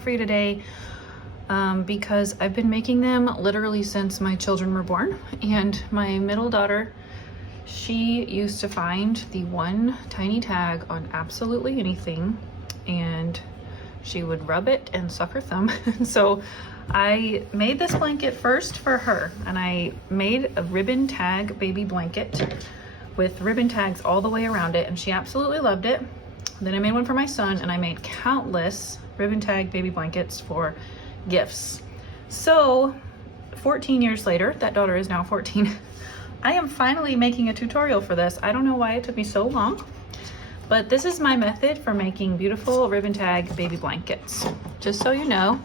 have for you today because I've been making them literally since my children were born. And my middle daughter, she used to find the one tiny tag on absolutely anything, and she would rub it and suck her thumb. So I made this blanket first for her, and I made a ribbon tag baby blanket with ribbon tags all the way around it, and she absolutely loved it. Then I made one for my son, and I made countless ribbon tag baby blankets for gifts. So 14 years later, that daughter is now 14, I am finally making a tutorial for this. I don't know why it took me so long, but this is my method for making beautiful ribbon tag baby blankets. Just so you know,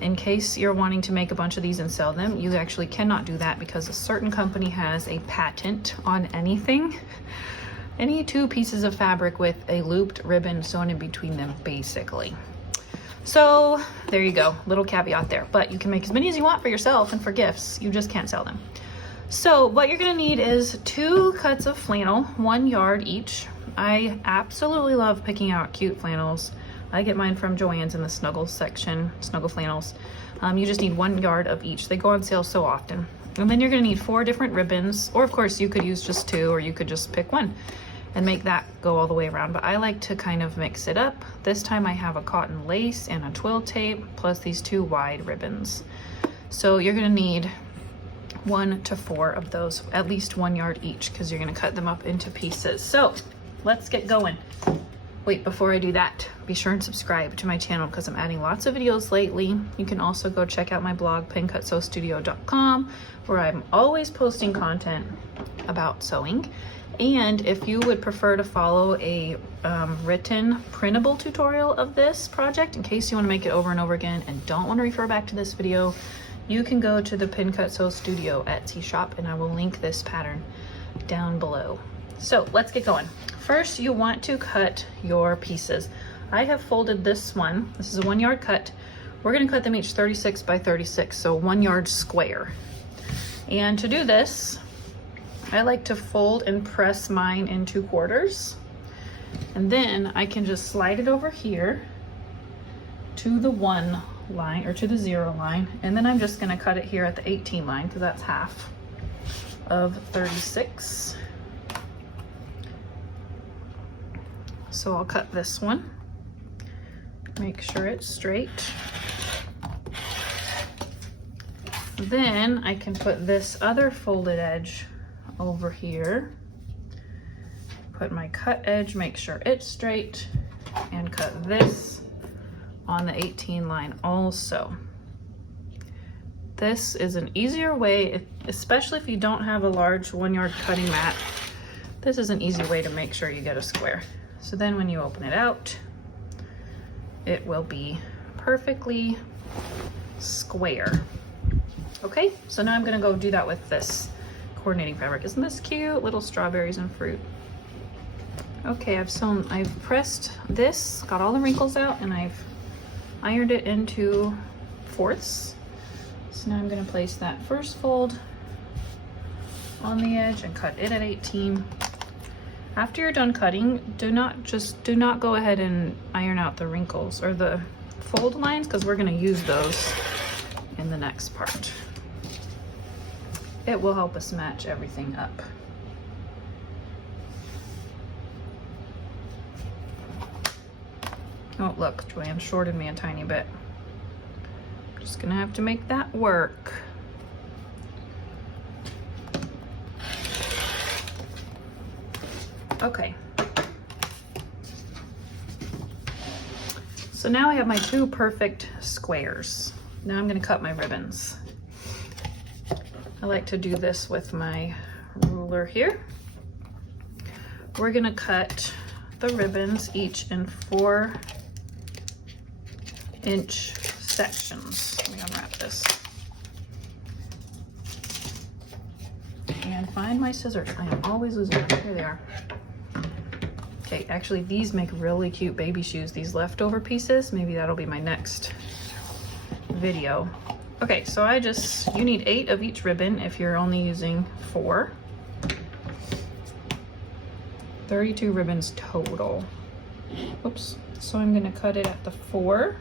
in case you're wanting to make a bunch of these and sell them, you actually cannot do that because a certain company has a patent on anything. Any two pieces of fabric with a looped ribbon sewn in between them, basically. So there you go, little caveat there. But you can make as many as you want for yourself and for gifts, you just can't sell them. So what you're gonna need is 2 cuts of flannel, 1 yard each. I absolutely love picking out cute flannels. I get mine from Joann's in the Snuggles section, Snuggle flannels. You just need 1 yard of each. They go on sale so often. And then you're gonna need 4 different ribbons, or of course you could use just 2, or you could just pick 1 and make that go all the way around. But I like to kind of mix it up. This time I have a cotton lace and a twill tape, plus these 2 wide ribbons. So you're gonna need 1 to 4 of those, at least 1 yard each, because you're gonna cut them up into pieces. So let's get going. Wait, before I do that, be sure and subscribe to my channel because I'm adding lots of videos lately. You can also go check out my blog, pincutsewstudio.com, where I'm always posting content about sewing. And if you would prefer to follow a written printable tutorial of this project, in case you want to make it over and over again and don't want to refer back to this video, you can go to the Pin Cut Sew Studio Etsy shop, and I will link this pattern down below. So let's get going. First, you want to cut your pieces. I have folded this one. This is a 1 yard cut. We're gonna cut them each 36 by 36, so 1 yard square. And to do this, I like to fold and press mine in 2 quarters. And then I can just slide it over here to the 1 line, or to the 0 line. And then I'm just gonna cut it here at the 18 line, because that's half of 36. So I'll cut this one, make sure it's straight. Then I can put this other folded edge over here, put my cut edge, make sure it's straight, and cut this on the 18 line also. This is an easier way, especially if you don't have a large 1 yard cutting mat. This is an easy way to make sure you get a square. So then when you open it out, it will be perfectly square. Okay, so now I'm gonna go do that with this coordinating fabric. Isn't this cute? Little strawberries and fruit. Okay, I've pressed this, got all the wrinkles out, and I've ironed it into 4ths. So now I'm gonna place that first fold on the edge and cut it at 18. After you're done cutting, do not go ahead and iron out the wrinkles or the fold lines, because we're gonna use those in the next part. It will help us match everything up. Oh, look, Joanne shorted me a tiny bit. Just gonna have to make that work. Okay. So now I have my 2 perfect squares. Now I'm gonna cut my ribbons. I like to do this with my ruler here. We're gonna cut the ribbons each in 4-inch sections. Let me unwrap this. And find my scissors. I am always losing them. Here they are. Okay, actually these make really cute baby shoes, these leftover pieces. Maybe that'll be my next video. Okay, so you need 8 of each ribbon if you're only using 4. 32 ribbons total. Oops, So I'm gonna cut it at the 4,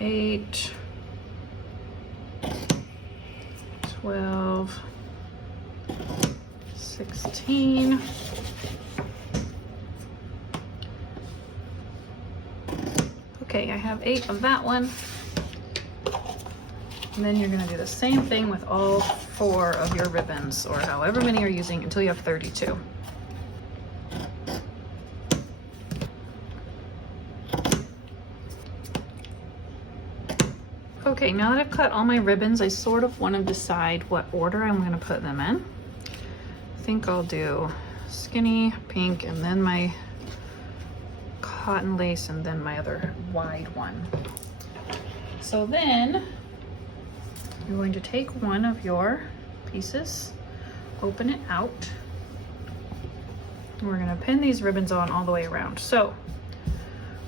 8, 12, 16, okay, I have 8 of that one. And then you're gonna do the same thing with all 4 of your ribbons, or however many you're using, until you have 32. Okay, now that I've cut all my ribbons, I sort of want to decide what order I'm going to put them in. I think I'll do skinny, pink, and then my cotton lace, and then my other wide one. So then you're going to take one of your pieces, open it out, and we're going to pin these ribbons on all the way around. So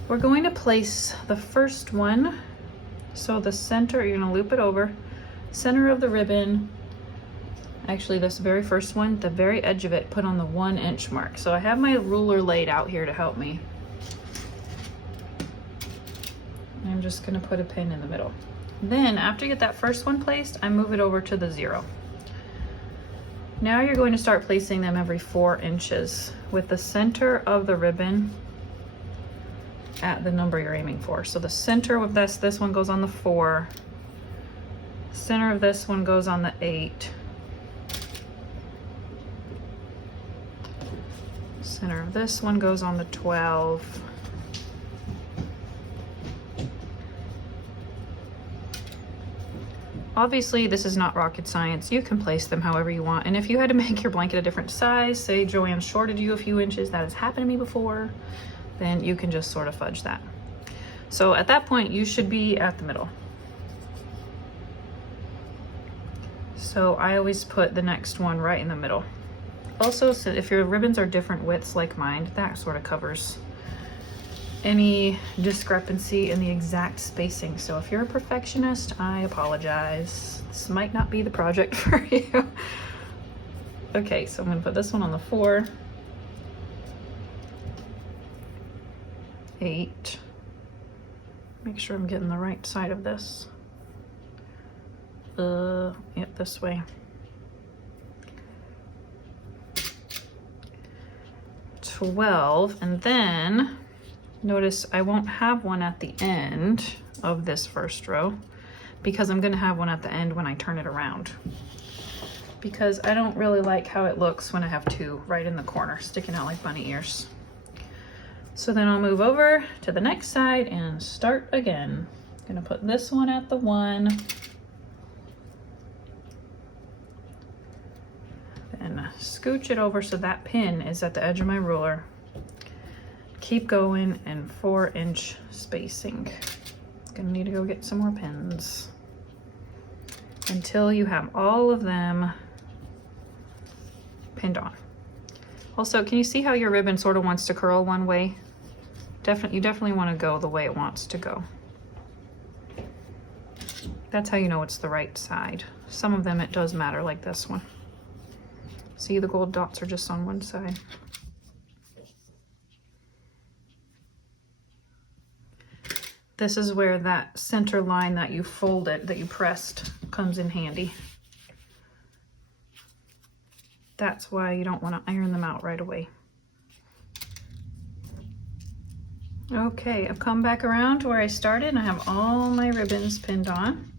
we're going to place the first one. So the center, you're gonna loop it over, center of the ribbon, actually this very first one, the very edge of it, put on the 1 inch mark. So I have my ruler laid out here to help me. I'm just gonna put a pin in the middle. Then after you get that first one placed, I move it over to the 0. Now you're going to start placing them every 4 inches with the center of the ribbon at the number you're aiming for. So the center of this one goes on the 4, center of this one goes on the 8, center of this one goes on the 12, obviously this is not rocket science, you can place them however you want, and if you had to make your blanket a different size, say Joanne shorted you a few inches, that has happened to me before, then you can just sort of fudge that. So at that point, you should be at the middle. So I always put the next one right in the middle. Also, so if your ribbons are different widths like mine, that sort of covers any discrepancy in the exact spacing. So if you're a perfectionist, I apologize. This might not be the project for you. Okay, so I'm gonna put this one on the 4. 8. Make sure I'm getting the right side of this. Yep, this way. 12, and then notice I won't have one at the end of this first row because I'm gonna have one at the end when I turn it around, because I don't really like how it looks when I have 2 right in the corner sticking out like bunny ears. So then I'll move over to the next side and start again. I'm gonna put this one at the 1. Then scooch it over so that pin is at the edge of my ruler. Keep going in 4 inch spacing. Gonna need to go get some more pins until you have all of them pinned on. Also, can you see how your ribbon sort of wants to curl one way? You definitely want to go the way it wants to go. That's how you know it's the right side. Some of them it does matter, like this one. See, the gold dots are just on one side. This is where that center line that you folded, that you pressed, comes in handy. That's why you don't want to iron them out right away. Okay, I've come back around to where I started and I have all my ribbons pinned on.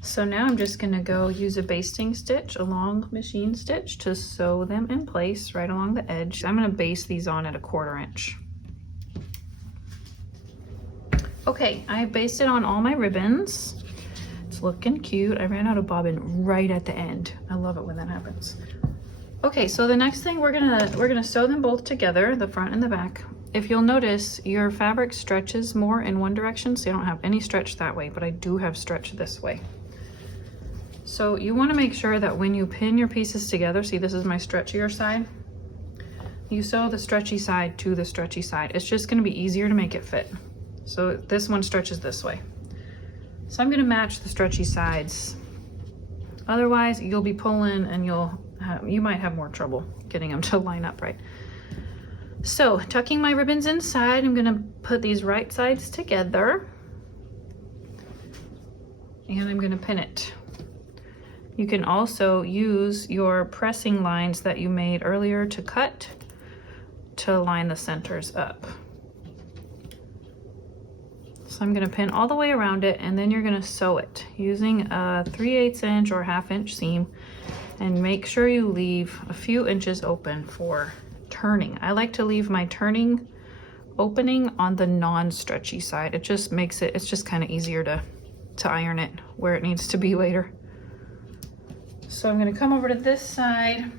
So now I'm just gonna go use a basting stitch, a long machine stitch, to sew them in place right along the edge. I'm gonna baste these on at a 1/4 inch. Okay, I basted on all my ribbons. It's looking cute. I ran out of bobbin right at the end. I love it when that happens. Okay, so the next thing we're gonna sew them both together, the front and the back. If you'll notice, your fabric stretches more in one direction, so you don't have any stretch that way, but I do have stretch this way. So you want to make sure that when you pin your pieces together, see, this is my stretchier side, you sew the stretchy side to the stretchy side. It's just going to be easier to make it fit. So this one stretches this way. So I'm going to match the stretchy sides. Otherwise, you'll be pulling and you'll you might have more trouble getting them to line up right. So tucking my ribbons inside, I'm gonna put these right sides together and I'm gonna pin it. You can also use your pressing lines that you made earlier to cut to line the centers up. So I'm gonna pin all the way around it, and then you're gonna sew it using a 3/8 inch or 1/2 inch seam, and make sure you leave a few inches open for turning. I like to leave my turning opening on the non-stretchy side. It just makes it, it's just kind of easier to iron it where it needs to be later. So I'm gonna come over to this side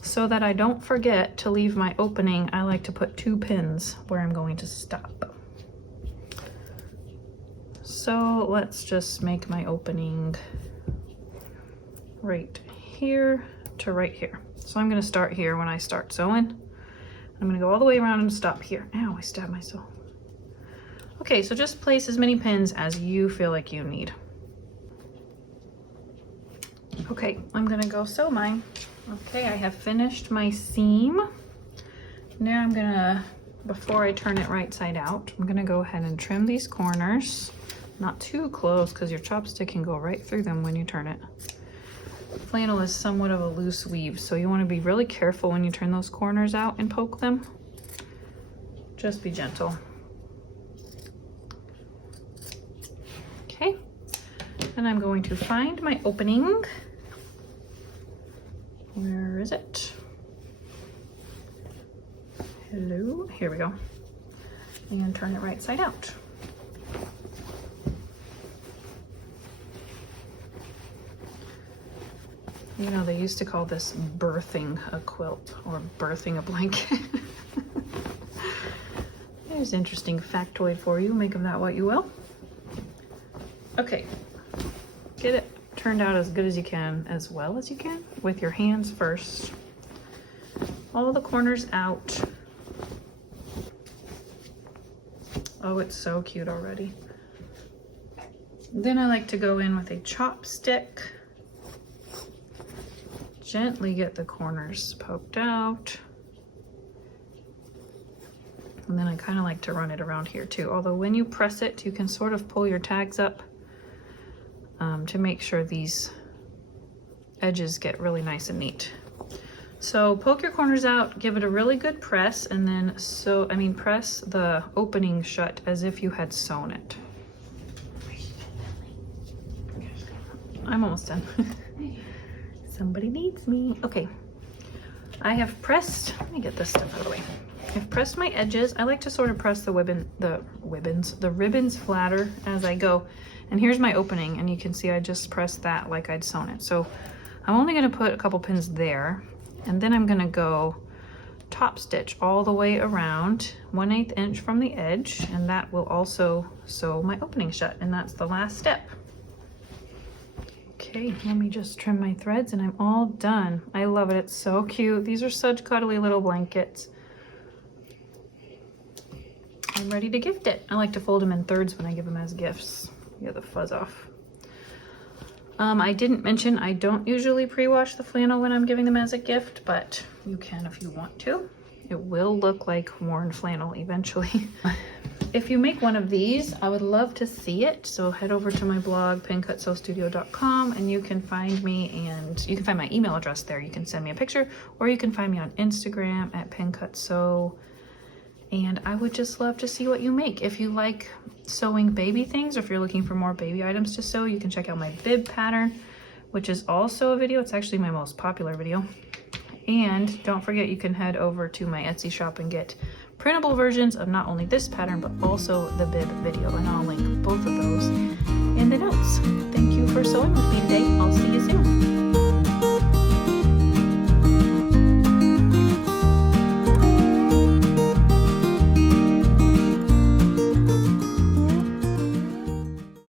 so that I don't forget to leave my opening. I like to put 2 pins where I'm going to stop. So let's just make my opening right here to right here. So I'm gonna start here when I start sewing. I'm gonna go all the way around and stop here. Ow, I stabbed myself. Okay, so just place as many pins as you feel like you need. Okay, I'm gonna go sew mine. Okay, I have finished my seam. Now I'm gonna, before I turn it right side out, I'm gonna go ahead and trim these corners. Not too close because your chopstick can go right through them when you turn it. Flannel is somewhat of a loose weave, so you want to be really careful when you turn those corners out and poke them. Just be gentle. Okay, and I'm going to find my opening. Where is it? Hello, here we go. And turn it right side out. You know, they used to call this birthing a quilt or birthing a blanket. There's an interesting factoid for you. Make of that what you will. Okay, get it turned out as good as you can, as well as you can, with your hands first. All the corners out. Oh, it's so cute already. Then I like to go in with a chopstick. Gently get the corners poked out. And then I kind of like to run it around here too. Although when you press it, you can sort of pull your tags up to make sure these edges get really nice and neat. So poke your corners out, give it a really good press, and then press the opening shut as if you had sewn it. I'm almost done. Somebody needs me. Okay, I have pressed, let me get this stuff out of the way. I've pressed my edges. I like to sort of press the ribbons flatter as I go. And here's my opening, and you can see I just pressed that like I'd sewn it. So I'm only gonna put a couple pins there, and then I'm gonna go top stitch all the way around 1/8 inch from the edge, and that will also sew my opening shut, and that's the last step. Okay, let me just trim my threads and I'm all done. I love it, it's so cute. These are such cuddly little blankets. I'm ready to gift it. I like to fold them in thirds when I give them as gifts. Get the fuzz off. I didn't mention I don't usually pre-wash the flannel when I'm giving them as a gift, but you can if you want to. It will look like worn flannel eventually. If you make one of these, I would love to see it. So head over to my blog, pencutsewstudio.com, and you can find me, and you can find my email address there. You can send me a picture, or you can find me on Instagram at pencutsew. And I would just love to see what you make. If you like sewing baby things, or if you're looking for more baby items to sew, you can check out my bib pattern, which is also a video. It's actually my most popular video. And don't forget, you can head over to my Etsy shop and get printable versions of not only this pattern, but also the bib video. And I'll link both of those in the notes. Thank you for sewing with me today. I'll see you soon.